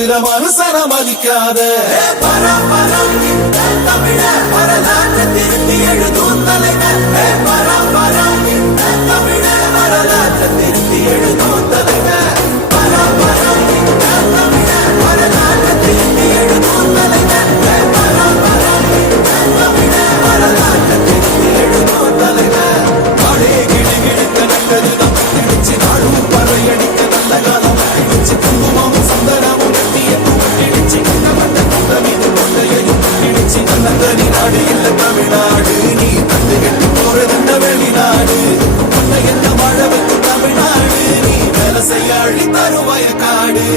இருக்கிற மனுஷன மதிக்காத தமிழ வரலாற்று திருத்தி எழுதும் தலைவர் தமிழ வரலாற்று திருத்தி எழுதும் தலைவர் தமிழ வரலாற்று திருத்தி எழுதும் தலைவர் தமிழ வரலாற்று திருத்தி எழுதும் தலைவர் நாடே கிடுகிடுக்க நல்லது நமக்கு நாடும் பறையடிக்க நல்ல காலம் அடிச்சு குங்குமம் சந்தனமும் கட்டியடிச்சு கண்ணமட்ட கூட்டமீது கொண்டையையும் இடிச்சு நல்லதனி நாடு இல்ல தமிழ்நாடு நீ தந்து கட்டி போறதுண்ட வெளிநாடு உன்னை என்ன வாழ வைக்கும் தமிழ்நாடு நீ வேலை செய்ய அழி தரும் வயக்காடு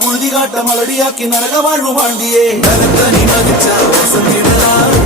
புழுதி காட்ட மலடியாக்கி நரக வாழ்வு வாழ்ந்தியே நலத்தனி மதிச்சா வசந்திடலாம்